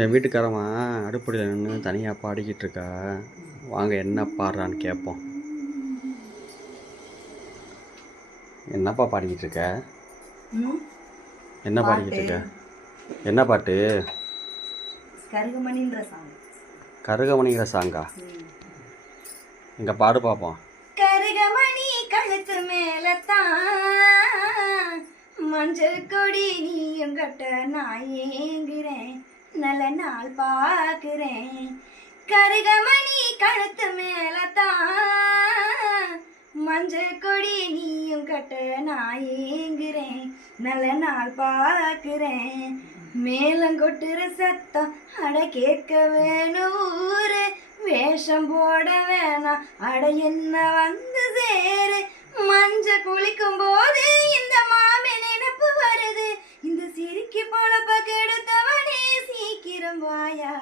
என் வீட்டுக்காரம்மா அடுப்படியில் நின்று தனியாக பாடிக்கிட்டு இருக்கா. வாங்க என்ன பாடுறான்னு கேட்போம். என்னப்பா பாடிக்கிட்டு இருக்க? என்ன பாடிக்கிட்டு இருக்க? என்ன பாட்டு? கருகமணின்ற சாங். கருகமணிங்கிற சாங்கா? இங்க பாடு பார்ப்போம். கருகமணி கழுத்து மேலத்தான் மஞ்சள் கொடி நீயும் கட்ட நான் ஏங்குறேன், நல்ல நாள் பார்க்கிறேன். கருகமணி கழுத்து மேலத்தான் மஞ்சள் கொடி நீயும் கட்ட நான் ஏங்குறேன், நல்ல நாள் பார்க்கிறேன். மேலம் கொட்டுற சத்தம் அட கேட்க வேணும் ஊரு, வேஷம் போட வேணாம் அட என்ன வந்து சேரு. மஞ்ச குளிக்கும் போது இந்த மாமே நினப்பு வருது, இந்த சிரிக்கி பொழப்ப கெடுத்தவனே சீக்கிரம் வாயா.